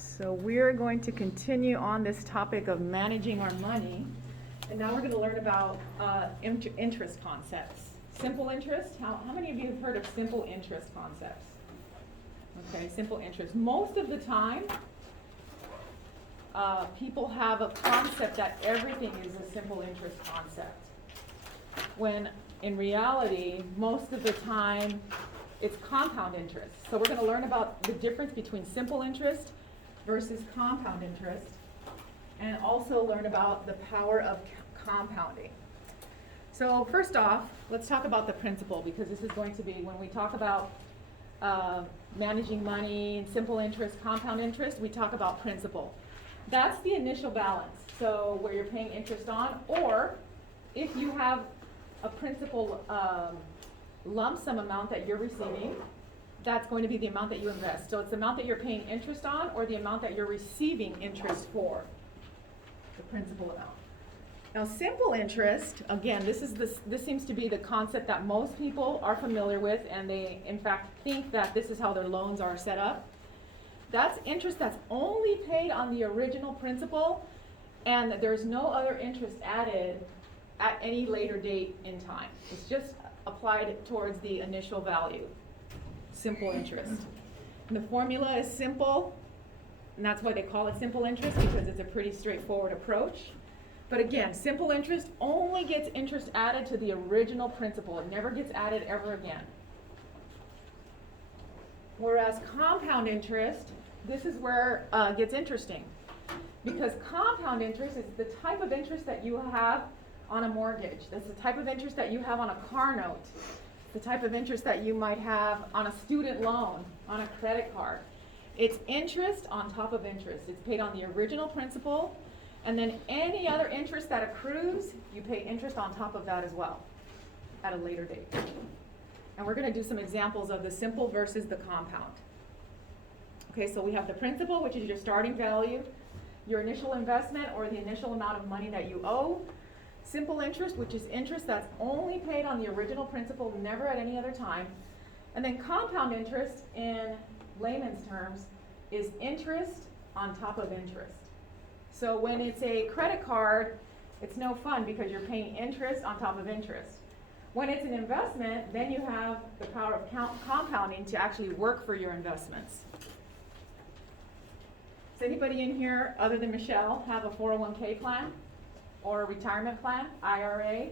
So we're going to continue on this topic of managing our money. And now we're going to learn about interest concepts. Simple interest, how many of you have heard of simple interest concepts? Okay, simple interest. Most of the time, people have a concept that everything is a simple interest concept. When in reality, most of the time, it's compound interest. So we're going to learn about the difference between simple interest versus compound interest, and also learn about the power of compounding. So first off, let's talk about the principle, because this is going to be, when we talk about managing money, simple interest, compound interest, we talk about principle. That's the initial balance, so where you're paying interest on, or if you have a principal lump sum amount that you're receiving, that's going to be the amount that you invest. So it's the amount that you're paying interest on, or the amount that you're receiving interest for, the principal amount. Now, simple interest, again, this seems to be the concept that most people are familiar with, and they, in fact, think that this is how their loans are set up. That's interest that's only paid on the original principal, and there's no other interest added at any later date in time. It's just applied towards the initial value. Simple interest. And the formula is simple, and that's why they call it simple interest, because it's a pretty straightforward approach. But again, simple interest only gets interest added to the original principal. It never gets added ever again. Whereas compound interest, this is where it gets interesting. Because compound interest is the type of interest that you have on a mortgage. That's the type of interest that you have on a car note. The type of interest that you might have on a student loan, on a credit card. It's interest on top of interest. It's paid on the original principal, and then any other interest that accrues, you pay interest on top of that as well at a later date. And we're going to do some examples of the simple versus the compound. Okay, so we have the principal, which is your starting value, your initial investment or the initial amount of money that you owe. Simple interest, which is interest that's only paid on the original principal, never at any other time. And then compound interest, in layman's terms, is interest on top of interest. So when it's a credit card, it's no fun because you're paying interest on top of interest. When it's an investment, then you have the power of compounding to actually work for your investments. Does anybody in here, other than Michelle, have a 401k plan? Or a retirement plan, IRA?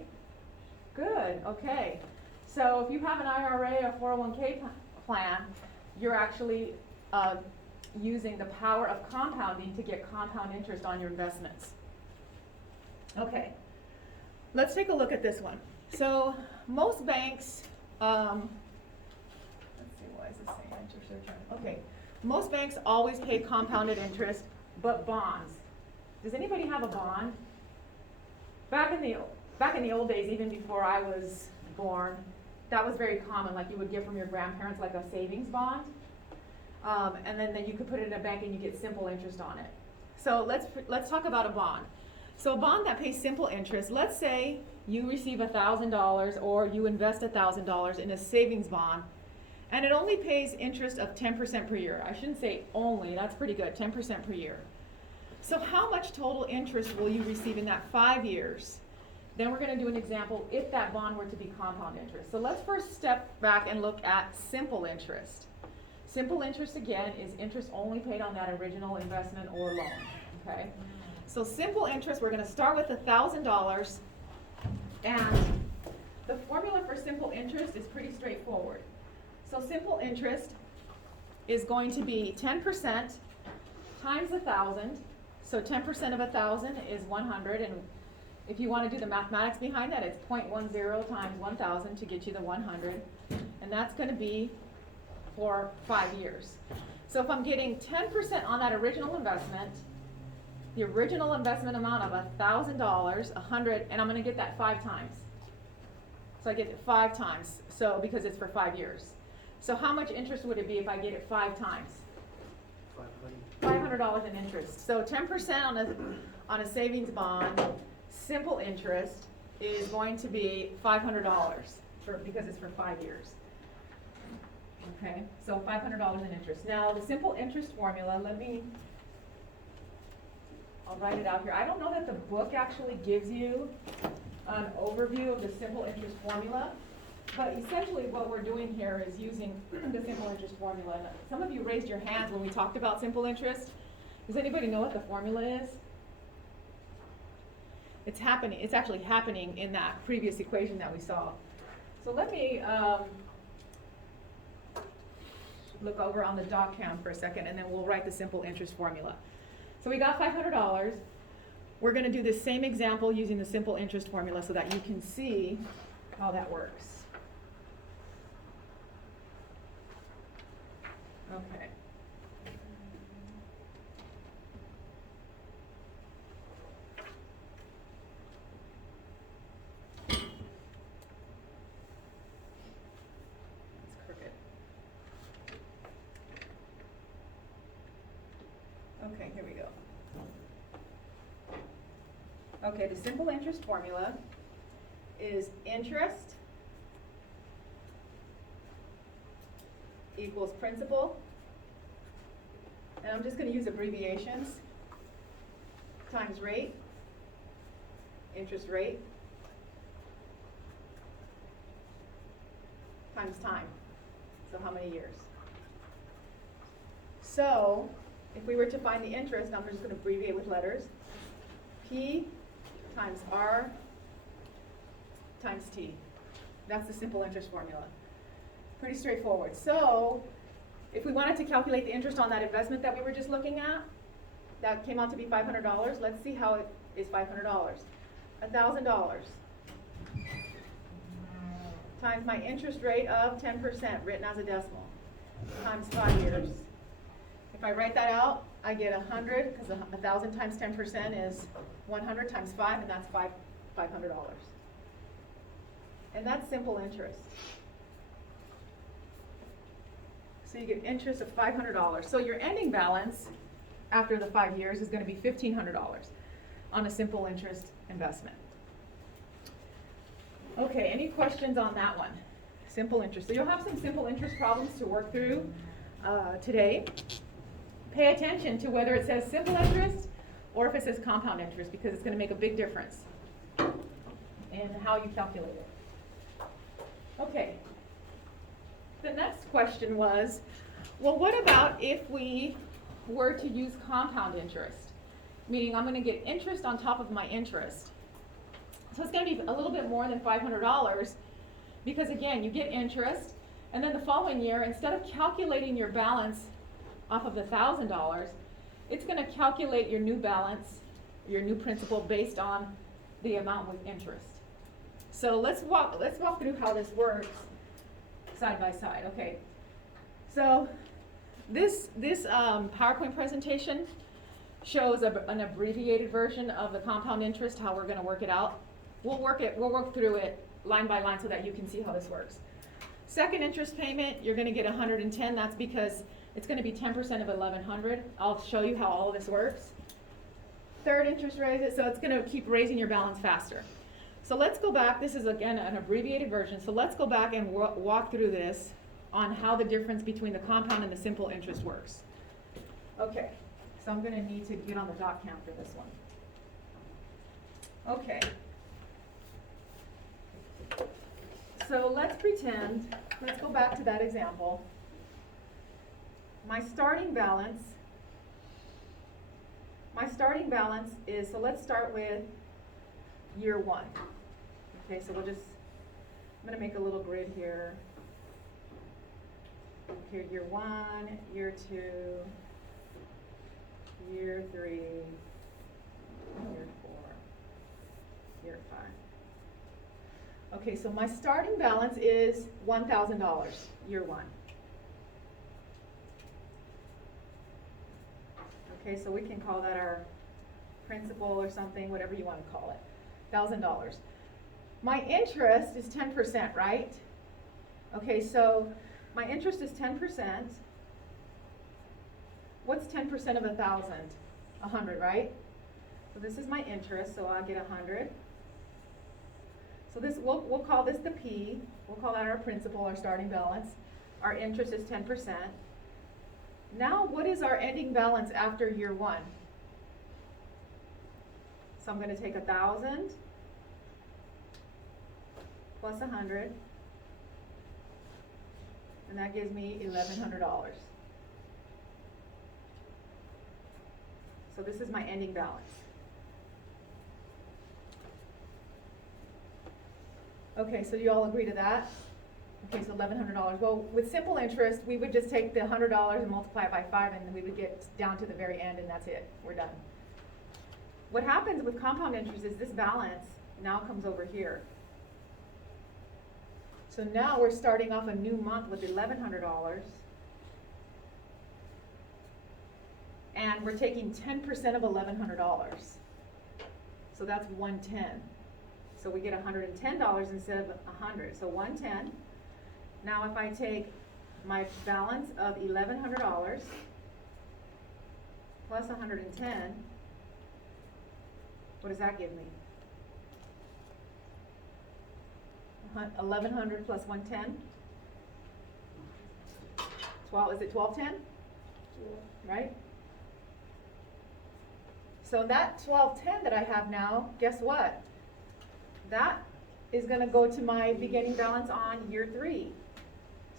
Good, okay. So if you have an IRA or 401k plan, you're actually using the power of compounding to get compound interest on your investments. Okay, let's take a look at this one. So most banks, let's see, why is this saying interest return? Okay, most banks always pay compounded interest, but bonds. Does anybody have a bond? Back in the old days, even before I was born, that was very common. Like you would get from your grandparents, like a savings bond, and then you could put it in a bank and you get simple interest on it. So let's talk about a bond. So a bond that pays simple interest. Let's say you receive $1,000 or you invest $1,000 in a savings bond, and it only pays interest of 10% per year. I shouldn't say only. That's pretty good. 10% per year. So how much total interest will you receive in that 5 years? Then we're going to do an example if that bond were to be compound interest. So let's first step back and look at simple interest. Simple interest, again, is interest only paid on that original investment or loan. Okay? So simple interest, we're going to start with $1,000. And the formula for simple interest is pretty straightforward. So simple interest is going to be 10% times 1,000. So 10% of 1,000 is 100, and if you want to do the mathematics behind that, it's 0.10 times 1,000 to get you the 100, and that's going to be for 5 years. So if I'm getting 10% on that original investment, the original investment amount of $1,000, 100, and I'm going to get that 5 times. So I get it 5 times, so because it's for 5 years. So how much interest would it be if I get it 5 times? $500 in interest. So 10% on a savings bond, simple interest, is going to be $500 because it's for 5 years. Okay, so $500 in interest. Now the simple interest formula, let me I'll write it out here. I don't know that the book actually gives you an overview of the simple interest formula, but essentially what we're doing here is using the simple interest formula. And some of you raised your hands when we talked about simple interest. Does anybody know what the formula is? It's happening. It's actually happening in that previous equation that we saw. So let me look over on the dot count for a second, and then we'll write the simple interest formula. So we got $500. We're going to do the same example using the simple interest formula so that you can see how that works. Okay. Okay, here we go. Okay, the simple interest formula is interest equals principal, and I'm just going to use abbreviations, times rate, interest rate, times time. So how many years? So if we were to find the interest, I'm just going to abbreviate with letters. P times R times T. That's the simple interest formula. Pretty straightforward. So if we wanted to calculate the interest on that investment that we were just looking at, that came out to be $500. Let's see how it is $500. $1,000 times my interest rate of 10%, written as a decimal, times 5 years. If I write that out, I get 100, because 1,000 times 10% is 100 times 5, and that's $500. And that's simple interest. So you get interest of $500. So your ending balance after the 5 years is going to be $1,500 on a simple interest investment. Okay, any questions on that one? Simple interest. So you'll have some simple interest problems to work through today. Pay attention to whether it says simple interest or if it says compound interest, because it's going to make a big difference in how you calculate it. Okay. The next question was, well, what about if we were to use compound interest? Meaning I'm going to get interest on top of my interest. So it's going to be a little bit more than $500 because, again, you get interest, and then the following year, instead of calculating your balance off of the $1,000, it's going to calculate your new balance, your new principal, based on the amount with interest. So let's walk through how this works side by side. Okay. So this PowerPoint presentation shows an abbreviated version of the compound interest, how we're going to work it out. We'll work through it line by line so that you can see how this works. Second interest payment, you're going to get 110. That's because it's going to be 10% of 1,100. I'll show you how all of this works. Third interest rate, so it's going to keep raising your balance faster. So let's go back. This is, again, an abbreviated version. So let's go back and walk through this on how the difference between the compound and the simple interest works. Okay, so I'm going to need to get on the dot count for this one. Okay. So let's go back to that example. My starting balance is, so let's start with year one. Okay, so I'm going to make a little grid here. Okay, year one, year two, year three, year four, year five. Okay, so my starting balance is $1,000, year one. Okay, so we can call that our principal or something, whatever you want to call it, $1,000. My interest is 10%, right? Okay, so my interest is 10%. What's 10% of 1,000? 100, right? So this is my interest, so I'll get 100. So this, we'll call this the P. We'll call that our principal, our starting balance. Our interest is 10%. Now, what is our ending balance after year one? So I'm gonna take 1,000 plus 100, and that gives me $1,100. So this is my ending balance. Okay, so you all agree to that? Okay, so $1,100. Well, with simple interest, we would just take the $100 and multiply it by 5, and we would get down to the very end, and that's it. We're done. What happens with compound interest is this balance now comes over here. So now we're starting off a new month with $1,100, and we're taking 10% of $1,100. So that's 110. So we get $110 instead of 100. So 110. Now if I take my balance of $1,100 plus 110, what does that give me? 1,100 plus 110? 12, is it 1210? Yeah. Right? So that 1210 that I have now, guess what? That is going to go to my beginning balance on year 3.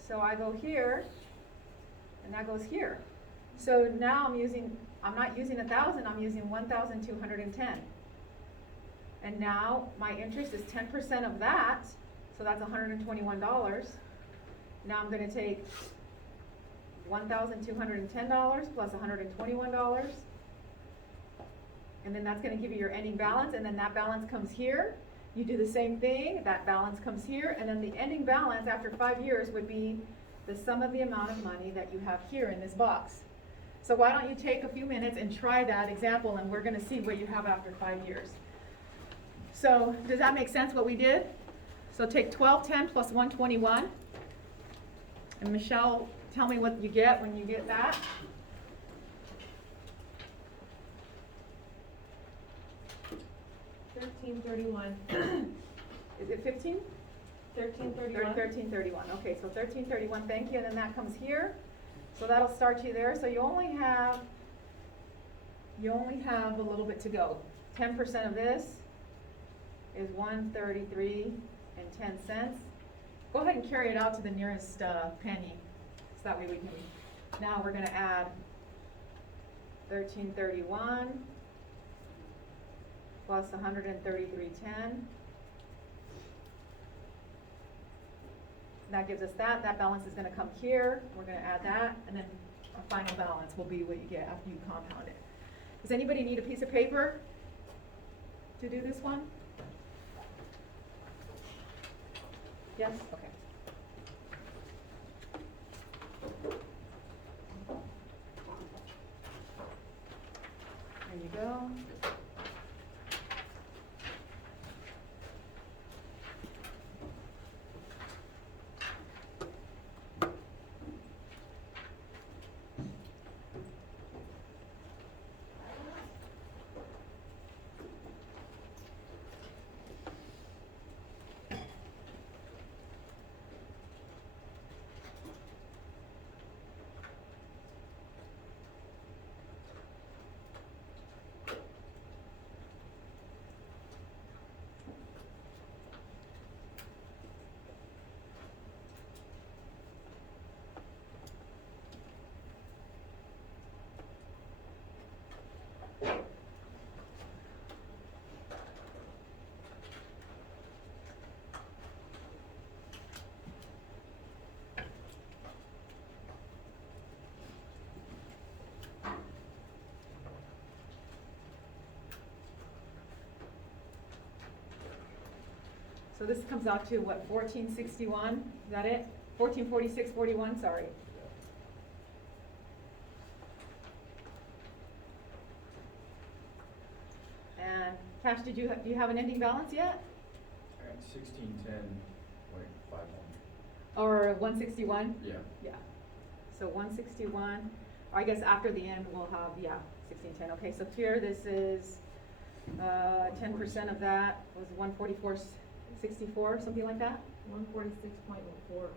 So I go here, and that goes here. So now I'm not using 1,000, I'm using 1,210. And now my interest is 10% of that, so that's $121. Now I'm going to take $1,210 plus $121, and then that's going to give you your ending balance, and then that balance comes here. You do the same thing, that balance comes here, and then the ending balance after 5 years would be the sum of the amount of money that you have here in this box. So why don't you take a few minutes and try that example, and we're going to see what you have after 5 years. So does that make sense what we did? So take 1210 plus 121, and Michelle, tell me what you get when you get that. $1,331. Is it 15? $1,331. 1331. Okay, so 1331. Thank you. And then that comes here. So that'll start you there. So you only have a little bit to go. 10% of this is $133.10. Go ahead and carry it out to the nearest penny. So that way we can. Now we're going to add 1331 plus 133.10. That gives us that. That balance is going to come here. We're going to add that, and then our final balance will be what you get after you compound it. Does anybody need a piece of paper to do this one? Yes? Okay. There you go. So this comes out to what, 1461? Is that it? 1446.41, sorry. And Cash, do you have an ending balance yet? At 1610.51. Or 161? Yeah. Yeah. So 161, I guess after the end we'll have, yeah, 1610. Okay, so here this is 10% of that was 144.64, something like that? 146.41.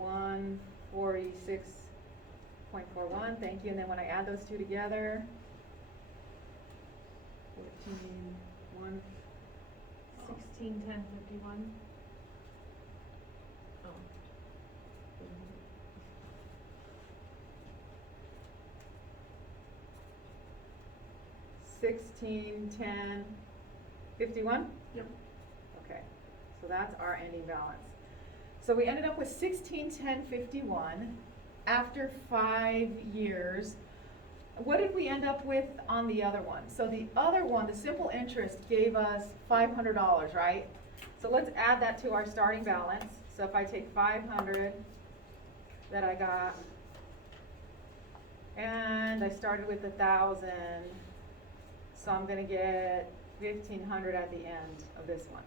146.41, thank you. And then when I add those two together, 1, 16, 10, 51. Oh. 16, 10, 51? Yep. Okay, so that's our ending balance. So we ended up with 16, 10, 51 after 5 years. What did we end up with on the other one? So the other one, the simple interest, gave us $500, right? So let's add that to our starting balance. So if I take 500 that I got, and I started with 1,000, so I'm gonna get 1,500 at the end of this one.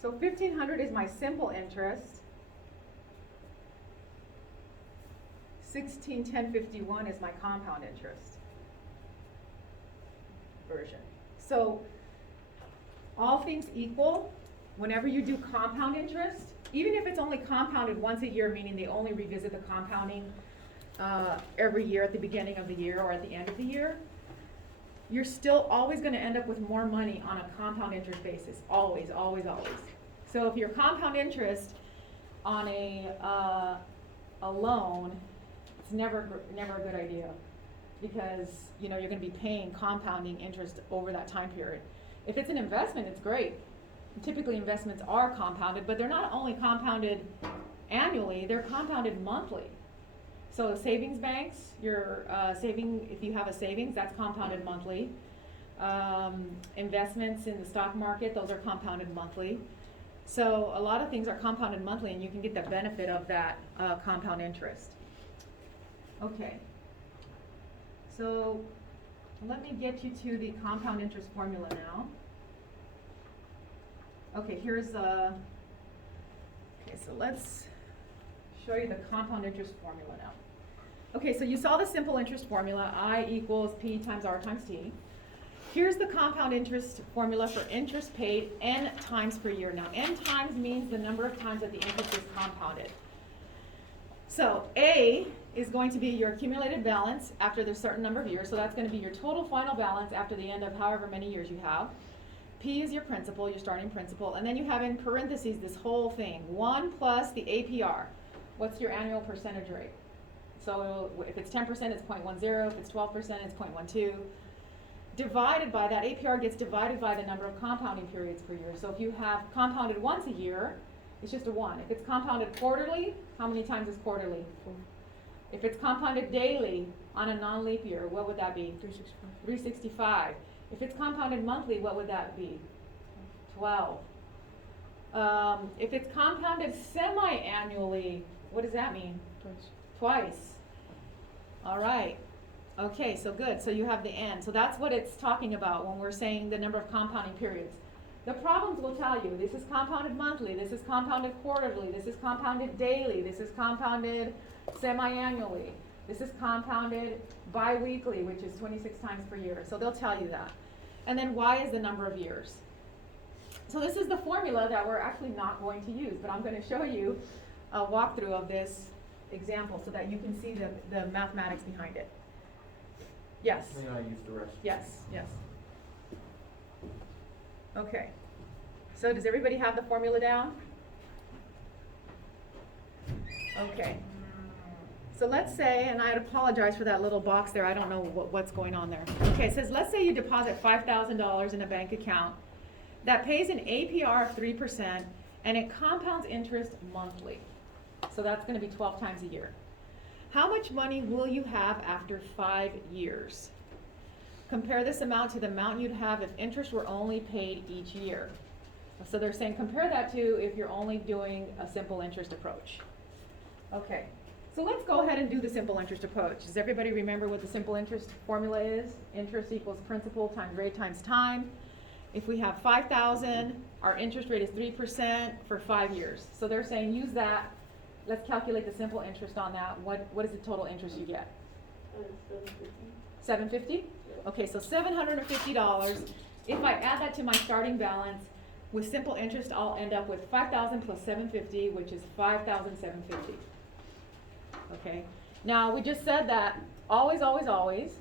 So 1,500 is my simple interest. 16, 10, 51 is my compound interest version. So all things equal, whenever you do compound interest, even if it's only compounded once a year, meaning they only revisit the compounding every year at the beginning of the year or at the end of the year, you're still always going to end up with more money on a compound interest basis. Always, always, always. So if your compound interest on a loan, it's never a good idea, because you're going to be paying compounding interest over that time period. If it's an investment, it's great. Typically investments are compounded, but they're not only compounded annually, they're compounded monthly. So savings banks, your saving, if you have a savings, that's compounded monthly. Investments in the stock market, those are compounded monthly. So a lot of things are compounded monthly, and you can get the benefit of that compound interest. Okay, so let me get you to the compound interest formula now. Okay, here's okay, so let's show you the compound interest formula now. Okay, so you saw the simple interest formula, I equals P times R times T. Here's the compound interest formula for interest paid n times per year. Now, n times means the number of times that the interest is compounded. So A is going to be your accumulated balance after the certain number of years. So that's going to be your total final balance after the end of however many years you have. P is your principal, your starting principal. And then you have in parentheses this whole thing, 1 plus the APR. What's your annual percentage rate? So if it's 10%, it's 0.10. If it's 12%, it's 0.12. Divided by that, APR gets divided by the number of compounding periods per year. So if you have compounded once a year, it's just a 1. If it's compounded quarterly, how many times is quarterly? 4. If it's compounded daily on a non-leap year, what would that be? 365. If it's compounded monthly, what would that be? 12. If it's compounded semi-annually, what does that mean? Twice. All right. Okay, so good. So you have the n. So that's what it's talking about when we're saying the number of compounding periods. The problems will tell you this is compounded monthly, this is compounded quarterly, this is compounded daily, this is compounded semi-annually, this is compounded bi-weekly, which is 26 times per year. So they'll tell you that. And then y is the number of years. So this is the formula that we're actually not going to use, but I'm going to show you a walkthrough of this example so that you can see the mathematics behind it. Yes? May I use the rest? Yes, yes. Okay. So does everybody have the formula down? Okay. So let's say, and I'd apologize for that little box there, I don't know what's going on there. Okay, it says let's say you deposit $5,000 in a bank account that pays an APR of 3% and it compounds interest monthly. So that's going to be 12 times a year. How much money will you have after 5 years? Compare this amount to the amount you'd have if interest were only paid each year. So they're saying compare that to if you're only doing a simple interest approach. Okay, so let's go ahead and do the simple interest approach. Does everybody remember what the simple interest formula is? Interest equals principal times rate times time. If we have 5,000, our interest rate is 3% for 5 years. So they're saying use that. Let's calculate the simple interest on that. What is the total interest you get? $750? Okay, so $750. If I add that to my starting balance, with simple interest, I'll end up with 5,000 plus 750, which is 5,750. Okay, now we just said that always, always, always,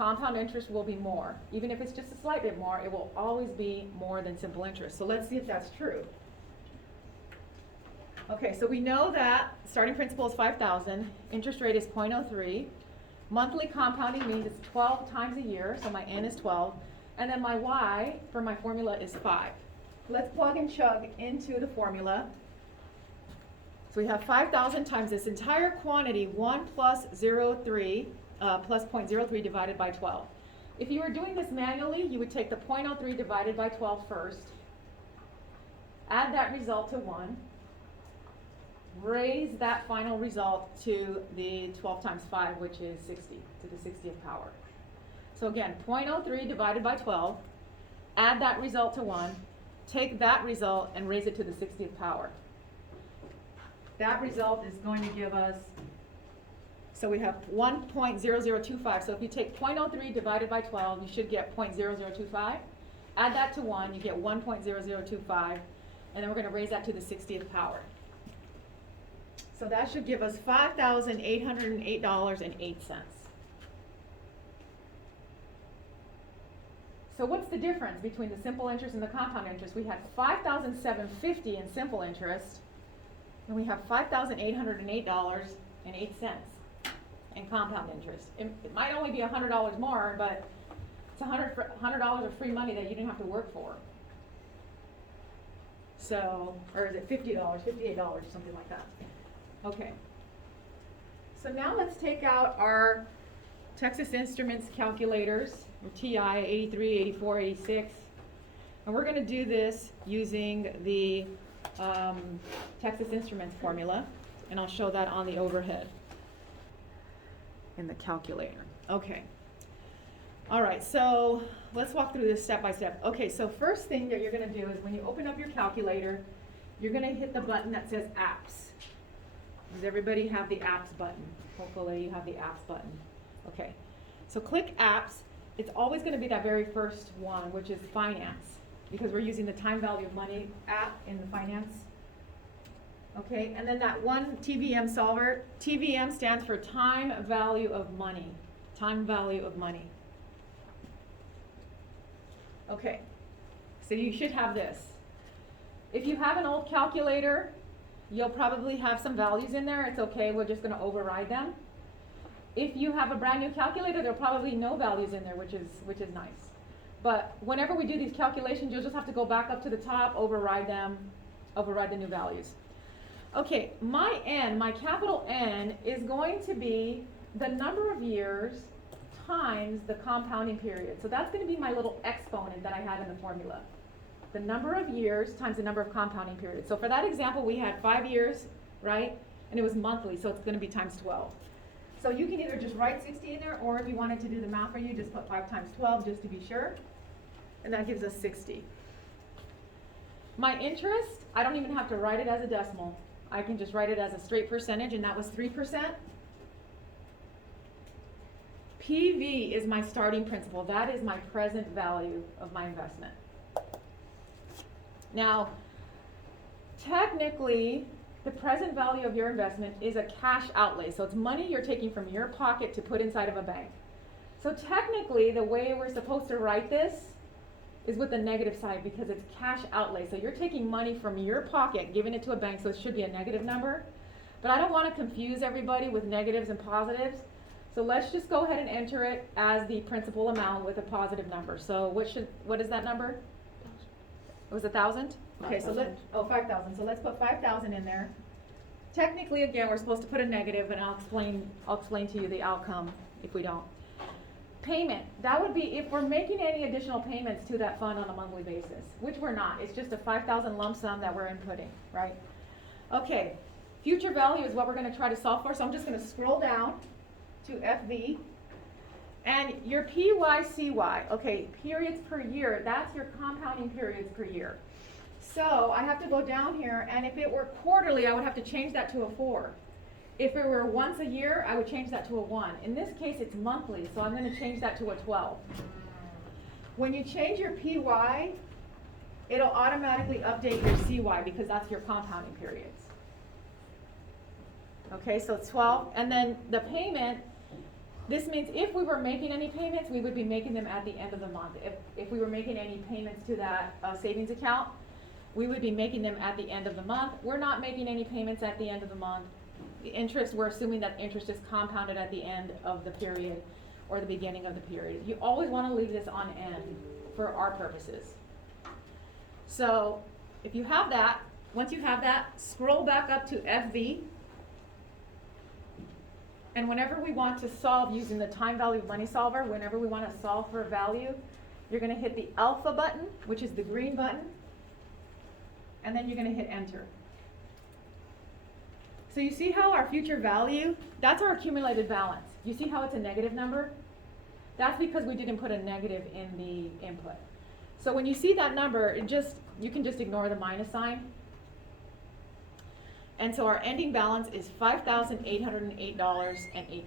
compound interest will be more. Even if it's just a slight bit more, it will always be more than simple interest. So let's see if that's true. Okay, so we know that starting principal is 5,000, interest rate is 0.03, monthly compounding means it's 12 times a year, so my n is 12, and then my y for my formula is 5. Let's plug and chug into the formula. So we have 5,000 times this entire quantity, 1 plus 0.03 plus 0.03 divided by 12. If you were doing this manually, you would take the 0.03 divided by 12 first, add that result to 1, raise that final result to the 12 times 5, which is 60, to the 60th power. So again, 0.03 divided by 12, add that result to 1, take that result and raise it to the 60th power. That result is going to give us, so we have 1.0025. So if you take 0.03 divided by 12, you should get 0.0025. Add that to 1, you get 1.0025, and then we're going to raise that to the 60th power. So that should give us $5,808.08. So what's the difference between the simple interest and the compound interest? We had $5,750 in simple interest, and we have $5,808.08 in compound interest. It might only be $100 more, but it's $100 of free money that you didn't have to work for. So, or is it $50, $58, something like that. Okay. So now let's take out our Texas Instruments calculators, or TI 83, 84, 86. And we're going to do this using the Texas Instruments formula. And I'll show that on the overhead in the calculator. Okay. All right, so let's walk through this step by step. Okay, so first thing that you're going to do is when you open up your calculator, you're going to hit the button that says apps. Does everybody have the apps button? Hopefully you have the apps button. Okay, so click apps. It's always going to be that very first one, which is finance, because we're using the time value of money app in the finance. Okay, and then that one TVM solver. TVM stands for time value of money. Time value of money. Okay, so you should have this. If you have an old calculator, you'll probably have some values in there. It's okay, we're just going to override them. If you have a brand new calculator, there'll probably no values in there, which is nice. But whenever we do these calculations, you'll just have to go back up to the top, override them, override the new values. Okay, my N, my capital N, is going to be the number of years times the compounding period. So that's going to be my little exponent that I had in the formula. The number of years times the number of compounding periods. So for that example, we had 5 years, right? And it was monthly, so it's going to be times 12. So you can either just write 60 in there, or if you wanted to do the math for you, just put 5 times 12 just to be sure. And that gives us 60. My interest, I don't even have to write it as a decimal. I can just write it as a straight percentage, and that was 3%. PV is my starting principal. That is my present value of my investment. Now, technically, the present value of your investment is a cash outlay. So it's money you're taking from your pocket to put inside of a bank. So technically, the way we're supposed to write this is with the negative side, because it's cash outlay. So you're taking money from your pocket, giving it to a bank, so it should be a negative number. But I don't want to confuse everybody with negatives and positives. So let's just go ahead and enter it as the principal amount with a positive number. So what is that number? It was 1,000? Okay, so 5,000. So let's put 5,000 in there. Technically, again, we're supposed to put a negative, and I'll explain to you the outcome if we don't. Payment, that would be if we're making any additional payments to that fund on a monthly basis, which we're not. It's just a 5,000 lump sum that we're inputting, right? Okay, future value is what we're going to try to solve for. So I'm just going to scroll down to FV. And your PYCY, okay, periods per year, that's your compounding periods per year. So I have to go down here, and if it were quarterly, I would have to change that to a 4. If it were once a year, I would change that to a 1. In this case, it's monthly, so I'm going to change that to a 12. When you change your PY, it'll automatically update your CY, because that's your compounding periods. Okay, so it's 12. And then the payment, This means if we were making any payments, we would be making them at the end of the month. If we were making any payments to that savings account, we would be making them at the end of the month. We're not making any payments at the end of the month. The interest, we're assuming that interest is compounded at the end of the period or the beginning of the period. You always want to leave this on end for our purposes. So if you have that, once you have that, scroll back up to FV. And whenever we want to solve using the time value of money solver, whenever we want to solve for a value, you're going to hit the alpha button, which is the green button, and then you're going to hit enter. So you see how our future value, that's our accumulated balance. You see how it's a negative number? That's because we didn't put a negative in the input. So when you see that number, you can just ignore the minus sign. And so our ending balance is $5,808.08.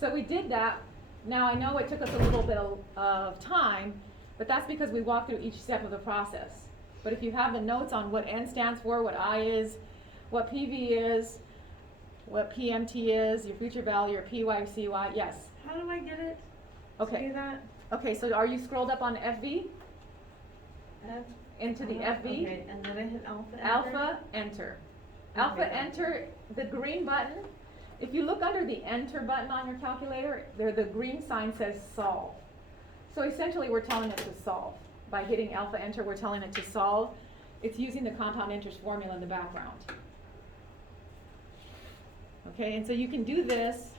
So we did that. Now I know it took us a little bit of time, but that's because we walked through each step of the process. But if you have the notes on what N stands for, what I is, what PV is, what PMT is, your future value, your PYCY, yes. How do I get it? Okay. See that? Okay, so are you scrolled up on FV? Into the FV? Okay, and then I hit alpha. Alpha, enter. Alpha, Okay. enter, the green button. If you look under the enter button on your calculator, there the green sign says solve. So essentially we're telling it to solve. By hitting alpha, enter, we're telling it to solve. It's using the compound interest formula in the background. Okay, and so you can do this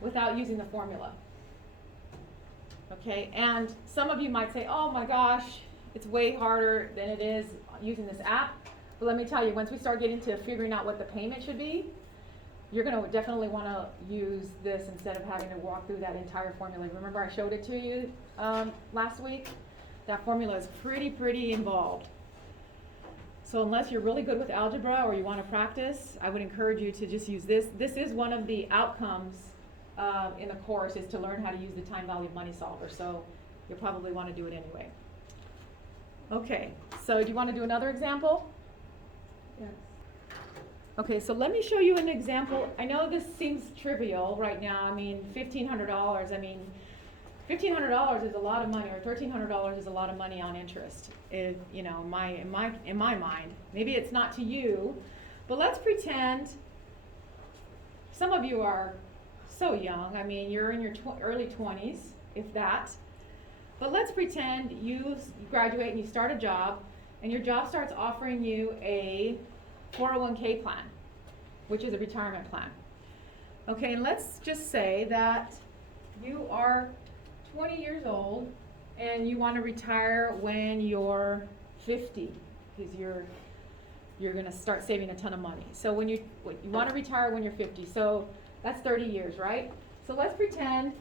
without using the formula. Okay, and some of you might say, oh my gosh, it's way harder than it is using this app. But let me tell you, once we start getting to figuring out what the payment should be, you're going to definitely want to use this instead of having to walk through that entire formula. Remember I showed it to you last week? That formula is pretty involved. So unless you're really good with algebra or you want to practice, I would encourage you to just use this. This is one of the outcomes in the course, is to learn how to use the time value of money solver. So you'll probably want to do it anyway. Okay, so do you want to do another example? Yes. Okay, so let me show you an example. I know this seems trivial right now. I mean, $1,500. I mean, $1,500 is a lot of money, or $1,300 is a lot of money on interest. If, you know, in my mind, maybe it's not to you, but let's pretend. Some of you are so young. I mean, you're in your early 20s, if that. But let's pretend you graduate and you start a job, and your job starts offering you a 401k plan, which is a retirement plan. Okay, and let's just say that you are 20 years old and you want to retire when you're 50, because you're going to start saving a ton of money. So when you want to retire when you're 50, so that's 30 years, right? So let's pretend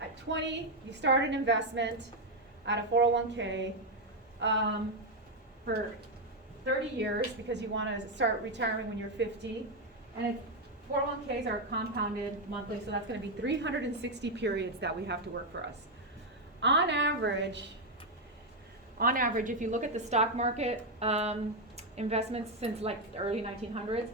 at 20 you start an investment at a 401k for 30 years, because you want to start retiring when you're 50, and 401ks are compounded monthly, so that's going to be 360 periods that we have to work for us. On average, if you look at the stock market investments since like the early 1900s,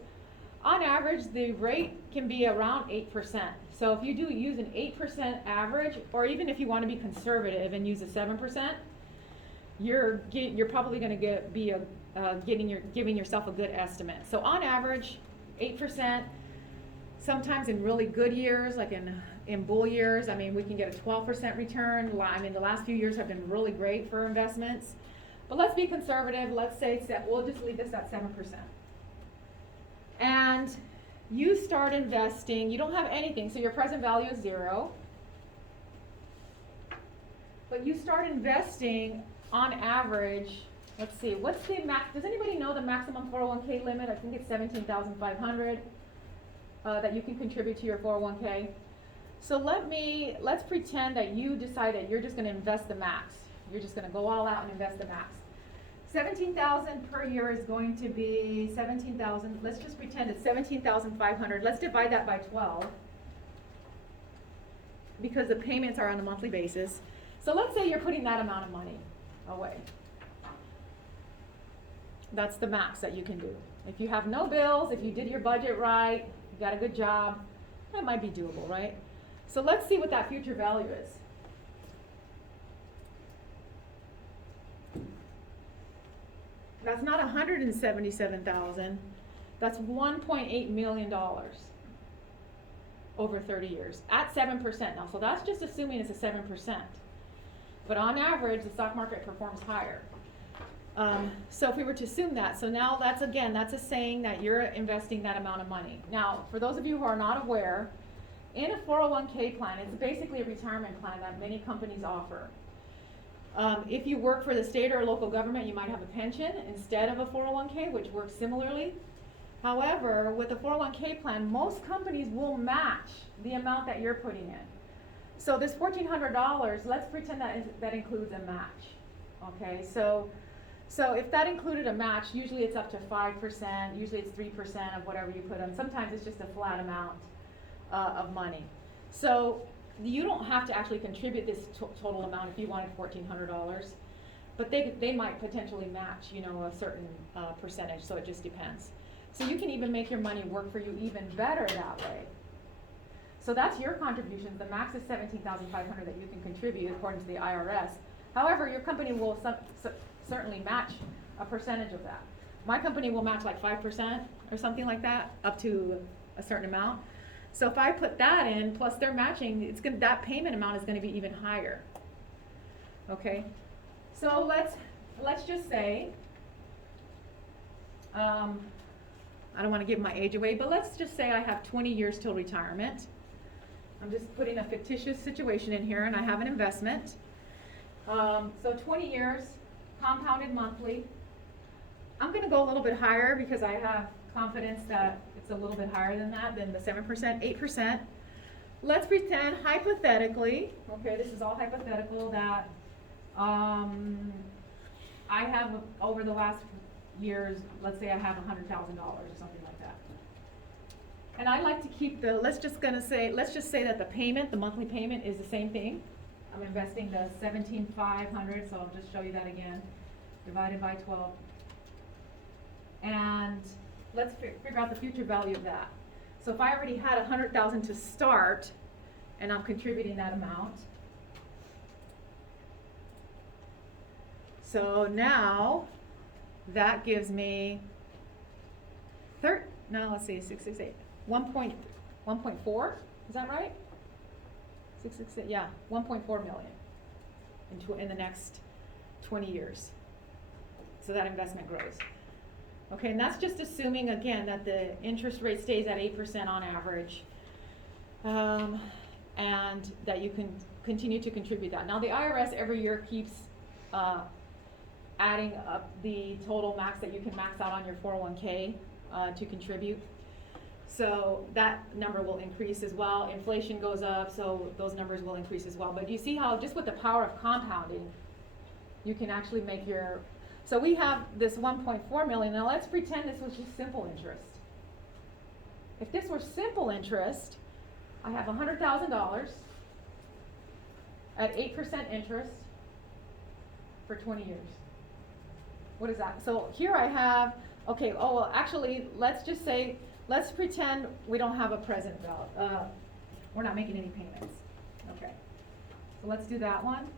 on average the rate can be around 8%. So if you do use an 8% average, or even if you want to be conservative and use a 7%, you're probably going to giving yourself a good estimate. So on average, 8%. Sometimes in really good years, like in bull years, I mean, we can get a 12% return. I mean, the last few years have been really great for investments. But let's be conservative. Let's say we'll just leave this at 7%. And you start investing. You don't have anything, so your present value is 0. But you start investing on average. Let's see, what's the max? Does anybody know the maximum 401k limit? I think it's $17,500 that you can contribute to your 401k. So let's pretend that you decided you're just going to invest the max. You're just going to go all out and invest the max. $17,000 per year is going to be 17,000. Let's just pretend it's 17,500. Let's divide that by 12, because the payments are on a monthly basis. So let's say you're putting that amount of money away. That's the max that you can do. If you have no bills, if you did your budget right, you got a good job, That might be doable, right? So let's see what that future value is. That's not 177,000. That's $1.8 million over 30 years at 7% now. So that's just assuming it's a 7%. But on average, the stock market performs higher. So if we were to assume that, so now that's a saying that you're investing that amount of money. Now, for those of you who are not aware, in a 401k plan, it's basically a retirement plan that many companies offer. If you work for the state or local government, you might have a pension instead of a 401k, which works similarly. However, with a 401k plan, most companies will match the amount that you're putting in. So this $1,400, let's pretend that includes a match. Okay, so if that included a match, usually it's up to 5%, usually it's 3% of whatever you put in. Sometimes it's just a flat amount of money. So you don't have to actually contribute this total amount if you wanted $1,400, but they might potentially match, you know, a certain percentage, so it just depends. So you can even make your money work for you even better that way. So that's your contributions. The max is $17,500 that you can contribute according to the IRS. However, your company will certainly match a percentage of that. My company will match like 5% or something like that, up to a certain amount. So if I put that in, plus they're matching, that payment amount is going to be even higher. Okay, so let's just say, I don't want to give my age away, but let's just say I have 20 years till retirement. I'm just putting a fictitious situation in here, and I have an investment. So 20 years, compounded monthly. I'm going to go a little bit higher because I have confidence that it's a little bit higher than that, than the 7%, 8%. Let's pretend hypothetically, okay, this is all hypothetical, that I have over the last years, let's say I have $100,000 or something like that. And I like to keep let's just say that the monthly payment is the same thing. I'm investing the $17,500, so I'll just show you that again, divided by 12. And let's figure out the future value of that. So if I already had $100,000 to start, and I'm contributing that amount, so now that gives me 668, 1.4, is that right? 668, yeah, 1.4 million in the next 20 years. So that investment grows. Okay, and that's just assuming, again, that the interest rate stays at 8% on average, and that you can continue to contribute that. Now, the IRS every year keeps adding up the total max that you can max out on your 401k to contribute. So that number will increase as well. Inflation goes up, so those numbers will increase as well. But you see how just with the power of compounding, you can actually make your... So we have this 1.4 million. Now let's pretend this was just simple interest. If this were simple interest, I have $100,000 at 8% interest for 20 years. What is that? So here I have, okay, oh, well, actually, let's pretend we don't have a present value. We're not making any payments. Okay. So let's do that one.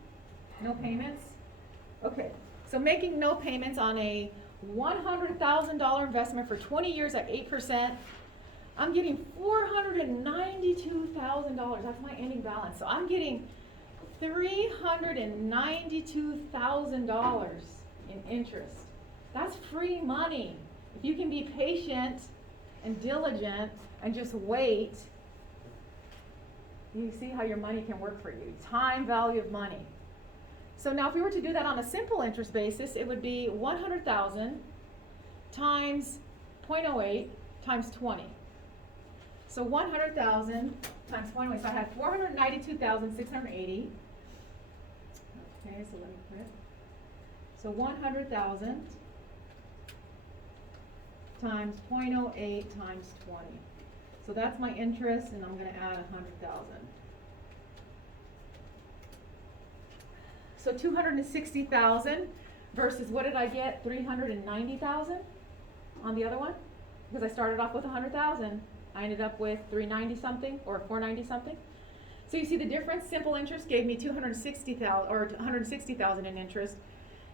No payments. Okay. So making no payments on a $100,000 investment for 20 years at 8%, I'm getting $492,000. That's my ending balance. So I'm getting $392,000 in interest. That's free money. If you can be patient and diligent and just wait, you see how your money can work for you. Time value of money. So now if we were to do that on a simple interest basis, it would be 100,000 times 0.08 times 20. So 100,000 times 0.08. So I had 492,680. Okay, so let me quit. So 100,000 times 0.08 times 20. So that's my interest, and I'm going to add 100,000. So 260,000 versus what did I get? 390,000 on the other one, because I started off with 100,000. I ended up with 390 something or 490 something. So you see the difference? Simple interest gave me 260,000 or 160,000 in interest.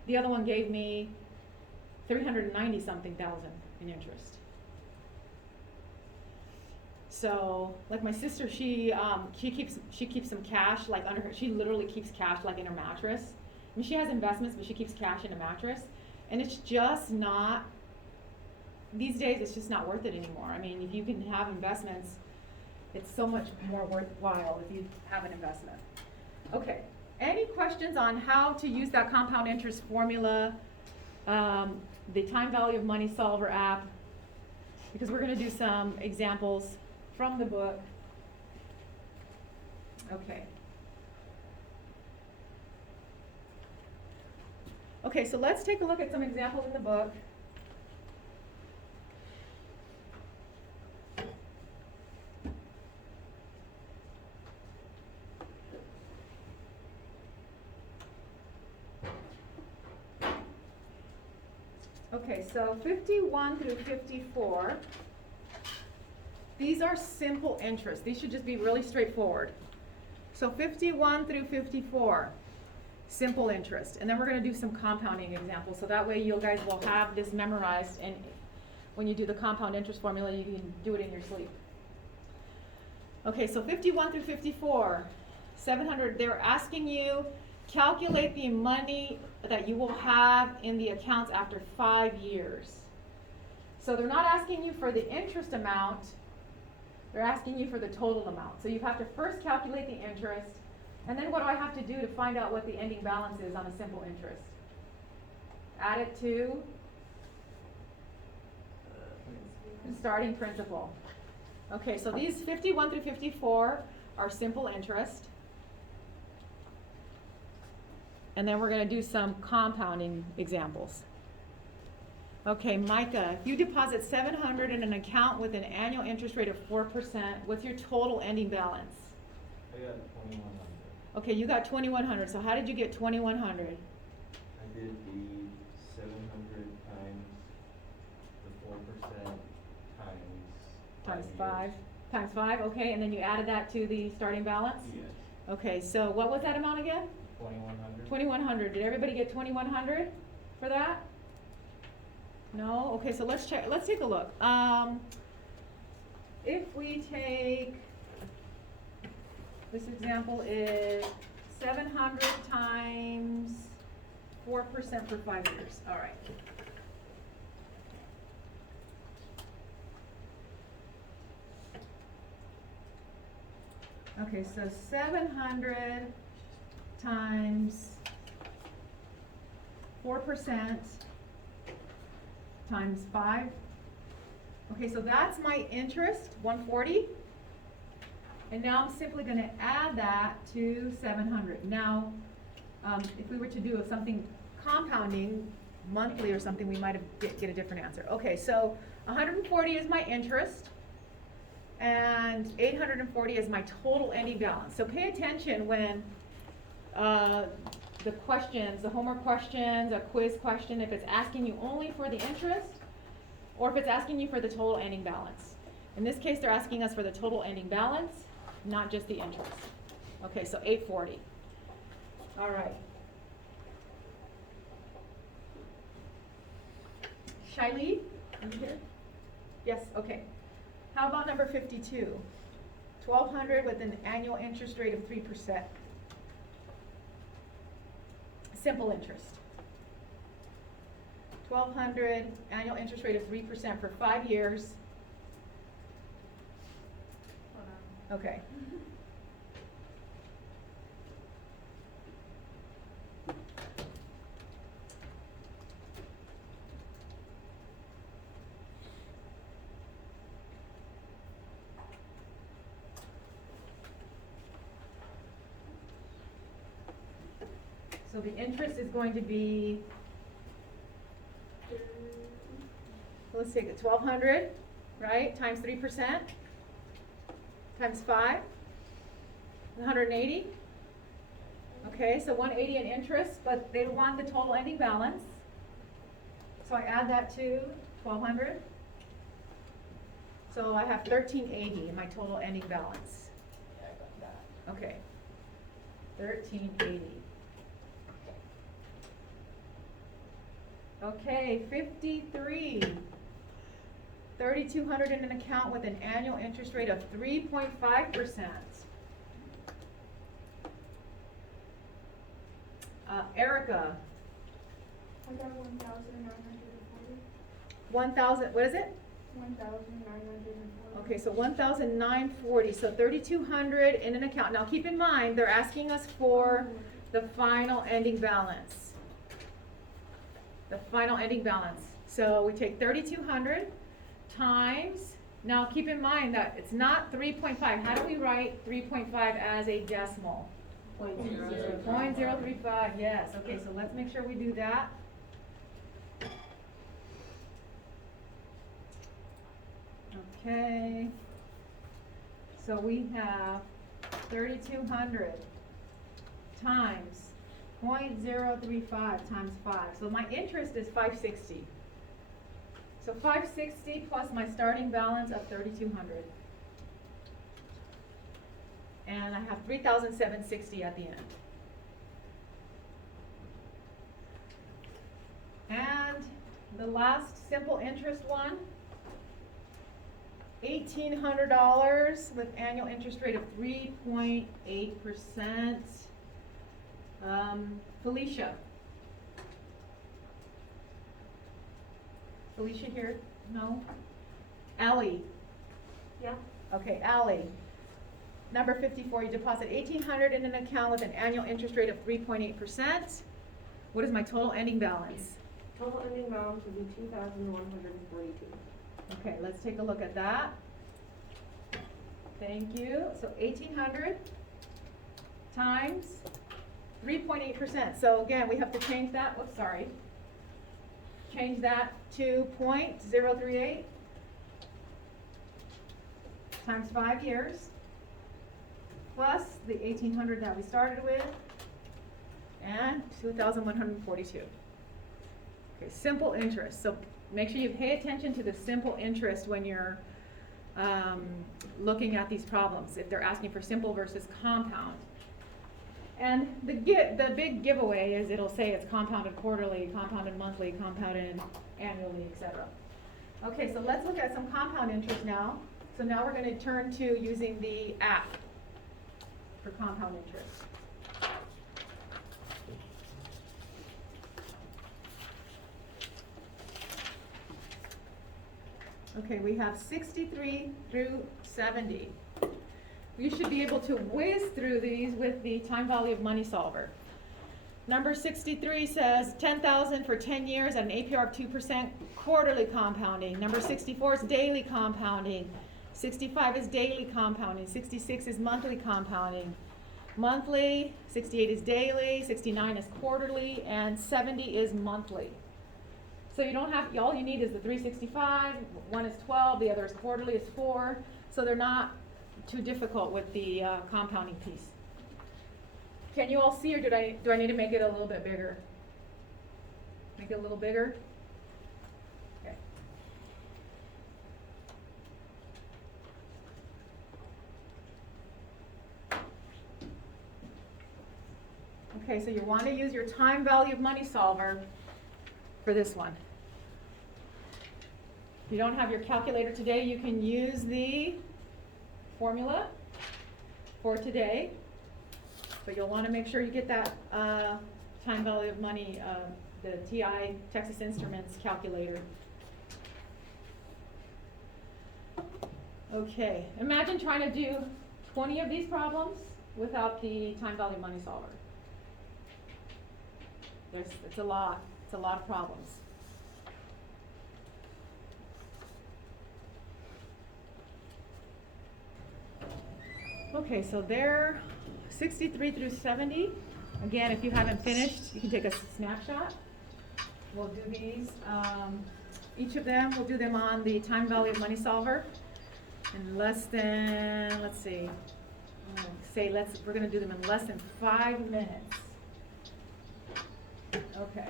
The other one gave me 390 something thousand in interest. So, like my sister, she keeps some cash like under her. She literally keeps cash like in her mattress. I mean, she has investments, but she keeps cash in a mattress, and it's just not. These days, it's just not worth it anymore. I mean, if you can have investments, it's so much more worthwhile if you have an investment. Okay, any questions on how to use that compound interest formula, the time value of money solver app? Because we're going to do some examples from the book. Okay. Okay, so let's take a look at some examples in the book. Okay, so 51 through 54, these are simple interest. These should just be really straightforward. So 51 through 54, simple interest. And then we're going to do some compounding examples. So that way you guys will have this memorized, and when you do the compound interest formula, you can do it in your sleep. Okay, so 51 through 54, 700, they're asking you, calculate the money that you will have in the accounts after 5 years. So they're not asking you for the interest amount, they're asking you for the total amount. So you have to first calculate the interest, and then what do I have to do to find out what the ending balance is on a simple interest? Add it to the starting principal. Okay, so these 51 through 54 are simple interest. And then we're going to do some compounding examples. Okay, Micah, if you deposit $700 in an account with an annual interest rate of 4%, what's your total ending balance? I got 2,100. Okay, you got 2,100. So how did you get 2,100? I did the 700 times the 4% Times years. 5. Times 5, okay, and then you added that to the starting balance? Yes. Okay, so what was that amount again? 2,100. 2,100. Did everybody get 2,100 for that? No? Okay, so let's check. Let's take a look. If we take, this example is 700 times 4% for 5 years. All right. Okay, so 700 times 4% times 5. Okay, so that's my interest, 140. And now I'm simply going to add that to 700. Now, if we were to do something compounding monthly or something, we might have get a different answer. Okay, so 140 is my interest, and 840 is my total ending balance. So pay attention when the questions, the homework questions, a quiz question, if it's asking you only for the interest, or if it's asking you for the total ending balance. In this case, they're asking us for the total ending balance, not just the interest. Okay, so 840. All right. Shaili, are you here? Yes, okay. How about number 52? 1,200 with an annual interest rate of 3%. Simple interest. 1,200 annual interest rate of 3% for 5 years. Okay. So the interest is going to be, let's take it, 1,200, right, times 3%, times 5, 180. Okay, so 180 in interest, but they want the total ending balance. So I add that to 1,200. So I have 1380 in my total ending balance. Yeah, I got that. Okay. 1380. Okay, 53. 3,200 in an account with an annual interest rate of 3.5%. Erica, I got 1,940. 1,000, what is it? 1,940. Okay, so 1,940, so 3,200 in an account. Now keep in mind, they're asking us for the final ending balance. The final ending balance. So we take 3,200 times, now keep in mind that it's not 3.5. How do we write 3.5 as a decimal? 0.035, yes. Okay, so let's make sure we do that. Okay. So we have 3,200 times 0.035 times 5. So my interest is 560. So 560 plus my starting balance of 3,200. And I have 3,760 at the end. And the last simple interest one, $1,800 with annual interest rate of 3.8%. Felicia. Felicia here? No? Allie. Yeah. Okay, Allie. Number 54, you deposit $1,800 in an account with an annual interest rate of 3.8%. What is my total ending balance? Total ending balance would be 2,142. Okay, let's take a look at that. Thank you. So 1,800 times 3.8%. So again, we have to change that. Whoops, sorry. Change that to 0.038 times 5 years plus the 1,800 that we started with and 2,142. Okay, simple interest. So make sure you pay attention to the simple interest when you're looking at these problems, if they're asking for simple versus compound. And the big giveaway is it'll say it's compounded quarterly, compounded monthly, compounded annually, etc. Okay, so let's look at some compound interest now. So now we're going to turn to using the app for compound interest. Okay, we have 63 through 70. You should be able to whiz through these with the time value of money solver. Number 63 says 10,000 for 10 years at an APR of 2% quarterly compounding. Number 64 is daily compounding. 65 is daily compounding. 66 is monthly compounding. Monthly, 68 is daily, 69 is quarterly, and 70 is monthly. So you don't have, all you need is the 365, one is 12, the other is quarterly, is 4. So they're not too difficult with the compounding piece. Can you all see, or do I need to make it a little bit bigger? Make it a little bigger? Okay. Okay, so you want to use your time value of money solver for this one. If you don't have your calculator today, you can use the formula for today, but you'll want to make sure you get that time value of money, the TI, Texas Instruments calculator. Okay, imagine trying to do 20 of these problems without the time value of money solver. It's a lot of problems. Okay, so they're 63 through 70. Again, if you haven't finished, you can take a snapshot. We'll do these, each of them, we'll do them on the time value of money solver in less than, let's see, we're gonna do them in less than 5 minutes. Okay.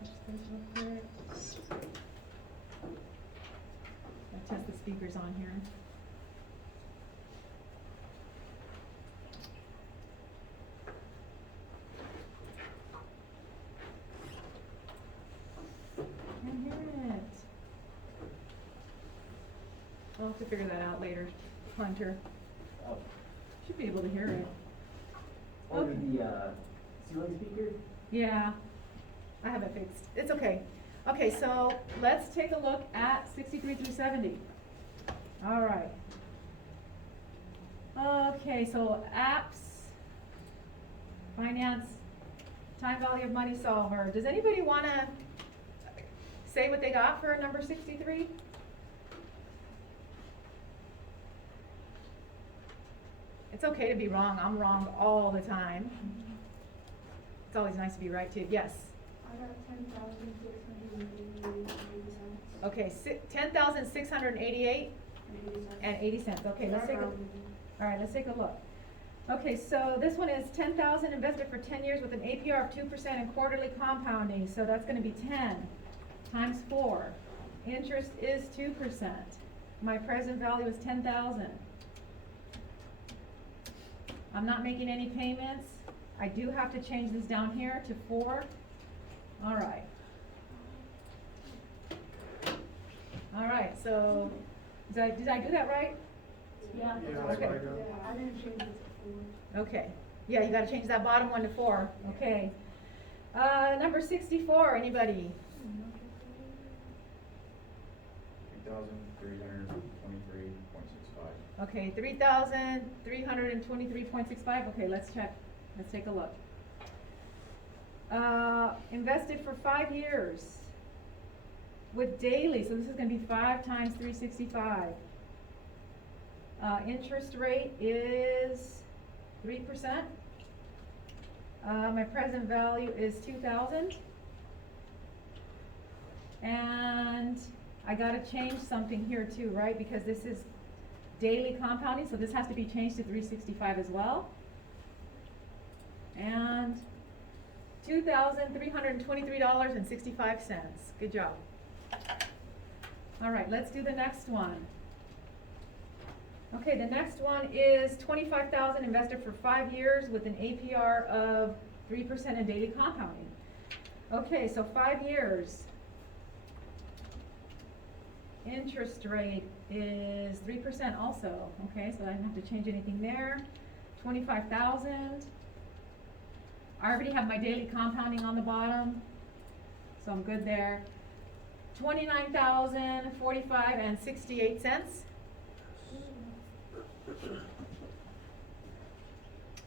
Just this real quick. speakers on here. Can't hear it. I'll have to figure that out later, Hunter. Oh, Should be able to hear it. or the ceiling speaker? Yeah, I have it fixed. It's okay. Okay, so let's take a look at 63 through 70. All right. Okay, so apps, finance, time value of money solver. Does anybody want to say what they got for number 63? It's okay to be wrong. I'm wrong all the time. It's always nice to be right too. Yes. I got 10,688 cents. Okay, 10,688 and 80 cents. Okay, let's take a, all right, let's take a look. Okay, so this one is 10,000 invested for 10 years with an APR of 2% and quarterly compounding. So that's going to be 10 times 4. Interest is 2%. My present value is 10,000. I'm not making any payments. I do have to change this down here to 4. All right. All right, so did I do that right? Yeah. Okay. I didn't change it to 4. Okay. Yeah, you gotta change that bottom one to 4. Okay. Number 64, anybody? 3,323.65. Okay, 3,323.65. Okay, let's check. Let's take a look. Invested for 5 years with daily, so this is gonna be 5 times 365. Interest rate is 3%. My present value is 2,000. And I gotta change something here too, right? Because this is daily compounding, so this has to be changed to 365 as well. And $2,323.65. Good job. All right, let's do the next one. Okay, the next one is 25,000 invested for 5 years with an APR of 3% and daily compounding. Okay, so 5 years. Interest rate is 3% also. Okay, so I don't have to change anything there. 25,000. I already have my daily compounding on the bottom, so I'm good there. 29,045 and 68 cents.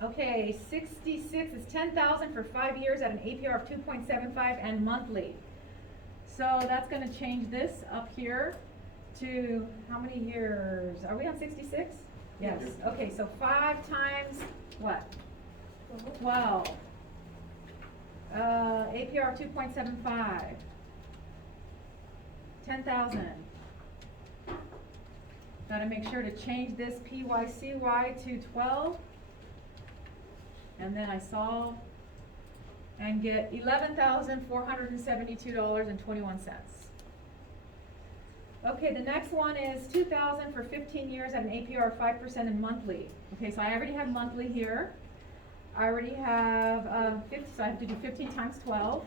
Okay, 66 is 10,000 for 5 years at an APR of 2.75 and monthly. So that's gonna change this up here to how many years? Are we on 66? Yes. Okay, so 5 times what? 12. APR of 2.75. 10,000. Gotta make sure to change this PYCY to 12. And then I solve and get $11,472.21. Okay, the next one is 2,000 for 15 years at an APR of 5% and monthly. Okay, so I already have monthly here. I already have 50, so I have to do 15 times 12.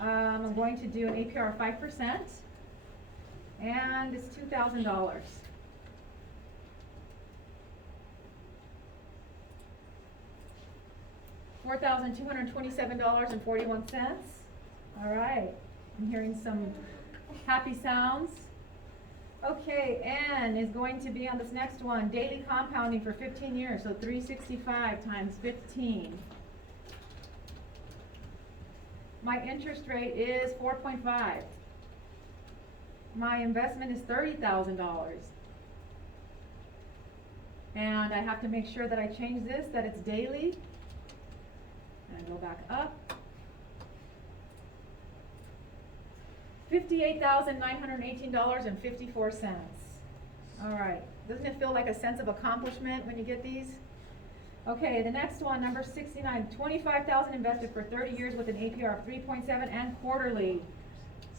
I'm going to do an APR of 5%, and it's $2,000. $4,227.41. All right, I'm hearing some happy sounds. Okay, N is going to be on this next one, daily compounding for 15 years, so 365 times 15. My interest rate is 4.5. My investment is $30,000. And I have to make sure that I change this, that it's daily. And go back up. $58,918.54. All right, doesn't it feel like a sense of accomplishment when you get these? Okay, the next one, number 69, 25,000 invested for 30 years with an APR of 3.7 and quarterly.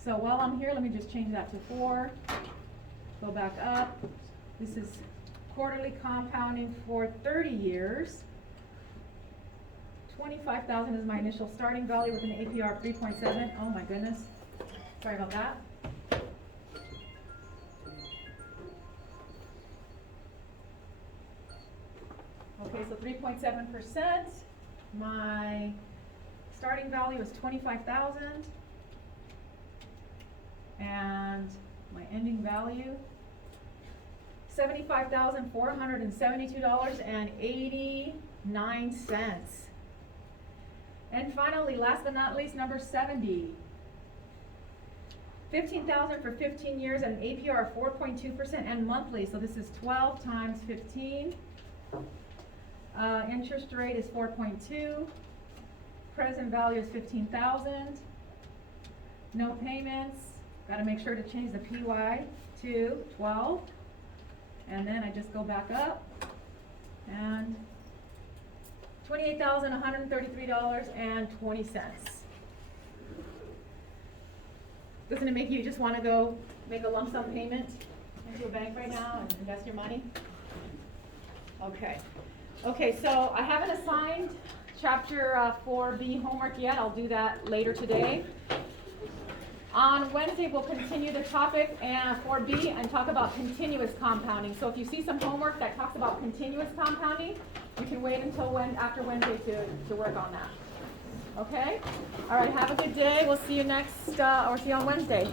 So while I'm here, let me just change that to 4. go back up. This is quarterly compounding for 30 years. 25,000 is my initial starting value with an APR of 3.7. Oh my goodness. Sorry about that. Okay, so 3.7%. My starting value is 25,000. And my ending value, $75,472.89. And finally, last but not least, number 70. 15,000 for 15 years at an APR of 4.2% and monthly. So this is 12 times 15. Interest rate is 4.2. Present value is 15,000. No payments. Got to make sure to change the PY to 12. And then I just go back up and $28,133.20. Doesn't it make you just want to go make a lump sum payment into a bank right now and invest your money? Okay. Okay, so I haven't assigned chapter 4B homework yet. I'll do that later today. On Wednesday, we'll continue the topic and 4B and talk about continuous compounding. So if you see some homework that talks about continuous compounding, you can wait until after Wednesday to work on that. Okay? All right, have a good day. We'll see you next, or see you on Wednesday.